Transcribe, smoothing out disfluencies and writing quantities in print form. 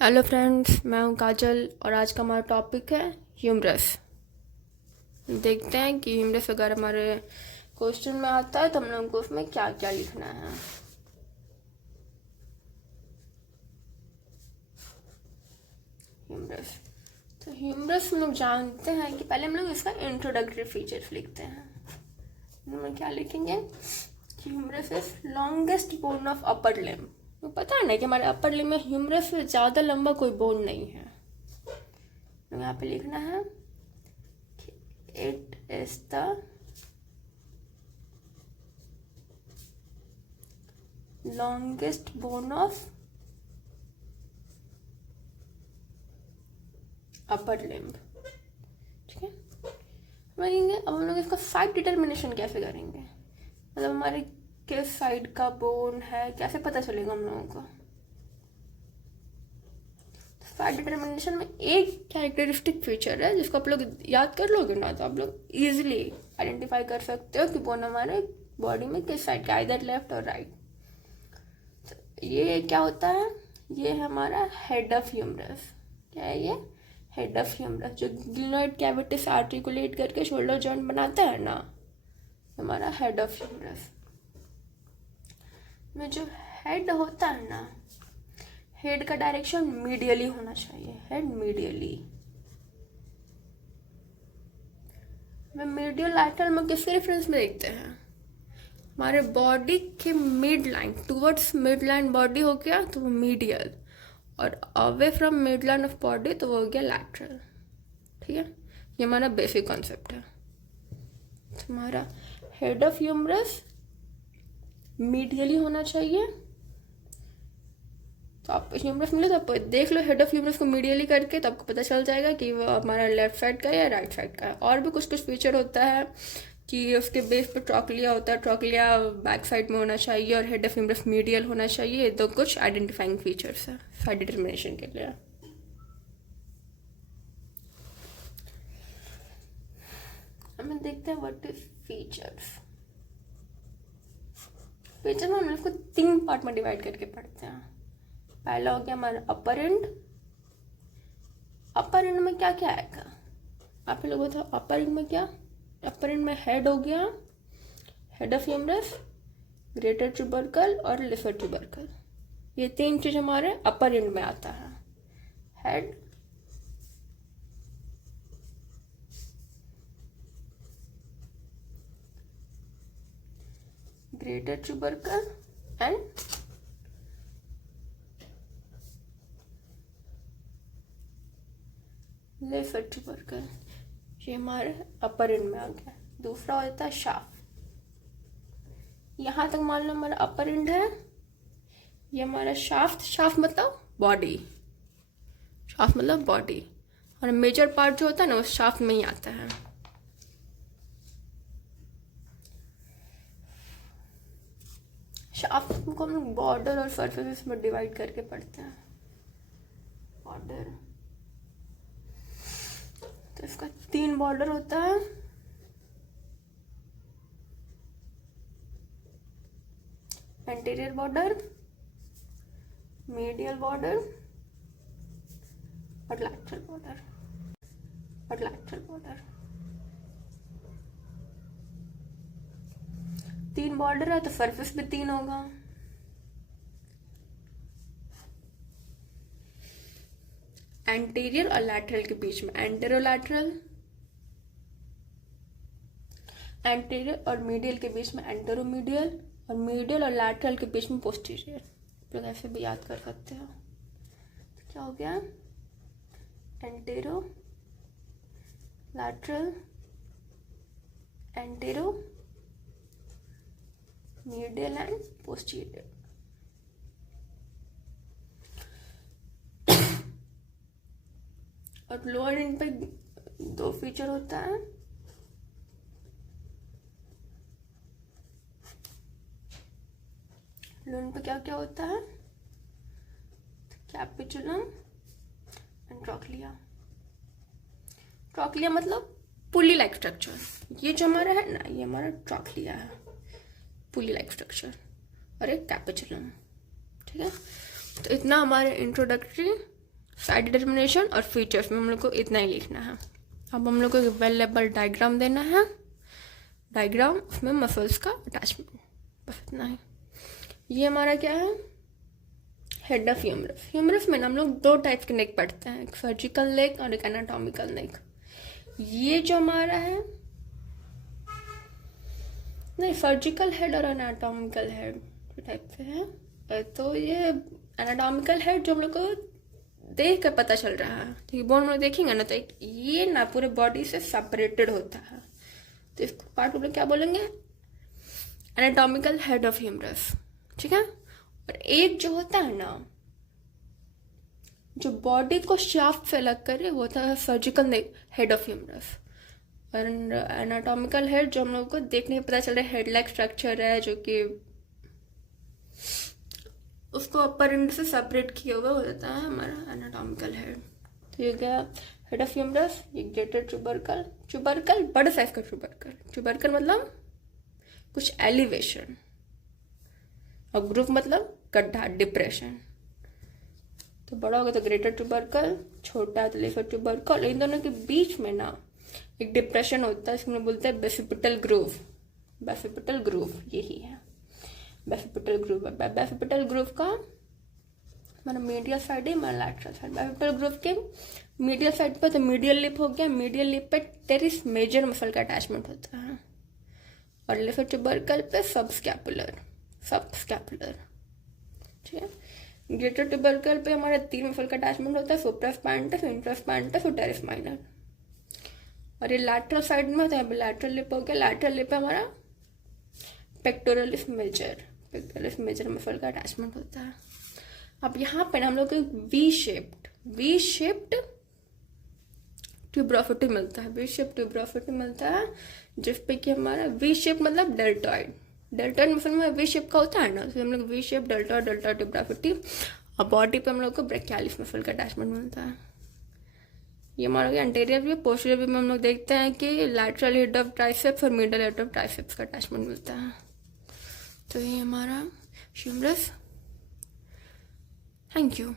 Hello friends, मैं हूं काजल और आज का हमारा टॉपिक है ह्यूमरस। देखते हैं कि ह्यूमरस अगर हमारे क्वेश्चन में आता है तो हम लोगों को उसमें क्या क्या लिखना है। ह्यूमरस, तो ह्यूमरस हम लोग जानते हैं कि पहले हम लोग इसका इंट्रोडक्टरी फीचर्स लिखते हैं। हम क्या लिखेंगे कि humerus is longest bone of upper limb. तो पता है ना कि हमारे अपर लिम्ब में ह्यूमरस से ज़्यादा लंबा कोई बोन नहीं है। तो यहाँ पे लिखना है it is the longest bone of upper limb। ठीक है, अब हम लोग इसका साइड डिटर्मिनेशन कैसे करेंगे, मतलब हमारे किस साइड का बोन है कैसे पता चलेगा हम लोगों को। साइड डिटर्मिनेशन में एक कैरेक्टरिस्टिक फीचर है जिसको आप लोग याद कर लोगे ना तो आप लोग इजीली आइडेंटिफाई कर सकते हो कि बोन हमारे बॉडी में किस साइड का, इधर लेफ्ट और राइट। तो ये क्या होता है, ये है हमारा हेड ऑफ ह्यूमरस। क्या है ये? हेड ऑफ ह्यूमरस, जो ग्लिनोइड कैविटी से आर्टिकुलेट करके शोल्डर जॉइंट बनाता है ना, हमारा हेड ऑफ ह्यूमरस में जो हेड होता है ना, हेड का डायरेक्शन मीडियली होना चाहिए। हेड मीडियली में मीडियल लैटरल में किसके रेफरेंस में देखते हैं, हमारे बॉडी के mid line towards mid line body हो गया तो वो मीडियल, और away from mid line of body तो वो हो गया लैटरल। ठीक है, ये हमारा बेसिक कॉन्सेप्ट है। तो हमारा हेड ऑफ ह्यूमरस मीडियली होना चाहिए। तो आप ह्यूमरस मिले तो आप देख लो हेड ऑफ ह्यूमरस को मीडियली करके, तो आपको पता चल जाएगा कि वो हमारा लेफ्ट साइड का है या राइट साइड का है। और भी कुछ कुछ फीचर होता है कि उसके बेस पर ट्रॉकलिया होता है, ट्रॉकलिया बैक साइड में होना चाहिए और हेड ऑफ ह्यूमरस मीडियल होना चाहिए। ये तो कुछ आइडेंटिफाइंग फीचर्स है साइड डिटर्मिनेशन के लिए। हमें देखते हैं व्हाट इज फीचर्स। फीचर में हम इसको 3 पार्ट में डिवाइड करके पढ़ते हैं। पहला हो गया हमारा अपर एंड। अपर एंड में क्या क्या आएगा आप लोग बताओ। अपर एंड में क्या, अपर एंड में हेड हो गया, head of humerus, greater tubercle और लेसर ट्यूबरकल। ये 3 चीज हमारे अपर एंड में आता है। Head, greater tubercle and lesser tubercle, ये हमारे अपर एंड में आ गया। दूसरा होता है शाफ्ट। यहाँ तक मान लो हमारा अपर एंड है, ये हमारा शाफ्ट। शाफ्ट मतलब बॉडी, शाफ्ट मतलब बॉडी, और मेजर पार्ट जो होता है ना वो शाफ्ट में ही आता है। शाफ्ट को हम लोग बॉर्डर और सरफेसेस में डिवाइड करके पढ़ते हैं। बॉर्डर, तो इसका 3 बॉर्डर होता है। एंटीरियर बॉर्डर, मीडियल बॉर्डर और लैटरल बॉर्डर, और लैटरल बॉर्डर। 3 बॉर्डर है तो सरफेस भी 3 होगा। एंटीरियर और लैटरल के बीच में एंटेरोलैटरल, एंटीरियर और मीडियल के बीच में एंटेरोमीडियल, और मीडियल और लैटरल के बीच में पोस्टीरियर। तो ऐसे भी याद कर सकते हो। तो क्या हो गया, antero, lateral, antero, medial and posterior. और लोअर एंड पे 2 फीचर होता है। लोअर एंड पे क्या क्या होता है, कैपिचुलम एंड ट्रॉक्लिया। ट्रॉक्लिया मतलब पुली लाइक स्ट्रक्चर। ये जो हमारा है ना, ये हमारा ट्रॉक्लिया है, पुली लाइक स्ट्रक्चर, और एक कैपिचुलम। ठीक है, तो इतना हमारे इंट्रोडक्टरी साइड डिटर्मिनेशन और फीचर्स में हम लोग को इतना ही लिखना है। अब हम लोग को वेल लेबल डायग्राम देना है, डायग्राम उसमें मसल्स का अटैचमेंट, बस इतना ही। ये हमारा क्या है, हेड ऑफ ह्यूमरस। ह्यूमरस में हम लोग 2 टाइप के नेक पढ़ते हैं, एक सर्जिकल नेक और एक एनाटॉमिकल नेक। ये जो हमारा है, नहीं सर्जिकल हेड और एनाटॉमिकल हेड टाइप से है। तो ये एनाटॉमिकल हेड जो हम लोग को देख कर पता चल रहा है, तो ये बोन हम लोग देखेंगे ना, तो ये ना पूरे बॉडी से सेपरेटेड होता है, तो इसको पार्ट हम लोग क्या बोलेंगे, एनाटॉमिकल हेड ऑफ ह्यूमरस, ठीक है। और एक जो होता है ना, जो बॉडी को शाफ्ट से अलग करे, वो होता है सर्जिकल हेड ऑफ ह्यूमरस। और एनाटॉमिकल हेड जो हम लोग को देखने में पता चल रहा है हेड लाइक स्ट्रक्चर है, जो कि उसको अपर एंड से सेपरेट किया हुआ होता है हमारा एनाटॉमिकल हेड। तो ये गया हेड ऑफ ह्यूमरस। ये ग्रेटर ट्यूबरकल, ट्यूबरकल बड़े साइज का ट्यूबरकल, ट्यूबरकल मतलब कुछ एलिवेशन, और ग्रूव मतलब गड्ढा, डिप्रेशन। तो बड़ा होगा तो ग्रेटर ट्यूबरकल, छोटा है तो लेसर ट्यूबरकल। इन दोनों के बीच में ना एक डिप्रेशन होता है, इसमें बोलते हैं बेसिपिटल ग्रूव। बेसिपिटल ग्रूव यही है, बेसिपिटल ग्रूव। बेसिपिटल ग्रूव का मतलब मीडियल साइड है, मतलब लैटरल साइड। बेसिपिटल ग्रूव के मीडियल साइड पर तो मीडियल लिप हो गया, मीडियल लिप पे टेरिस मेजर मसल का अटैचमेंट होता है, और लेसर ट्यूबरकल पे सब स्कैपुलर, ठीक है। ग्रेटर ट्यूबरकल पे हमारे 3 मसल का अटैचमेंट होता है, सुप्रास्पाइनटस, इंफ्रास्पाइनटस और टेरिस माइनर। और ये लैटरल साइड में होता है, लैटरल लिप हो गया, लैटरल लिप पे हमारा पेक्टोरलिस मेजर मसल का अटैचमेंट होता है। अब यहाँ पे ना हम लोग को वी शेप्ड ट्यूब्रोफिटी मिलता है, वी शेप ट्यूब्रोफिटी मिलता है, जिसपे कि हमारा वी शेप मतलब डेल्टॉइड, डेल्टॉइड मसल में वी शेप का होता है ना, तो हम लोग वी शेप डेल्टॉइड ट्यूब्रोफिटी। और बॉडी पे हम लोग को ब्रेकियालिस मसल का अटैचमेंट मिलता है। ये हमारा एंटीरियर व्यू। पोस्टीरियर व्यू में हम लोग देखते हैं कि लैटरल हेड ऑफ ट्राइसेप्स और मिडल हेड ऑफ ट्राइसेप्स का अटैचमेंट मिलता है। तो ये हमारा ह्यूमरस। Thank you.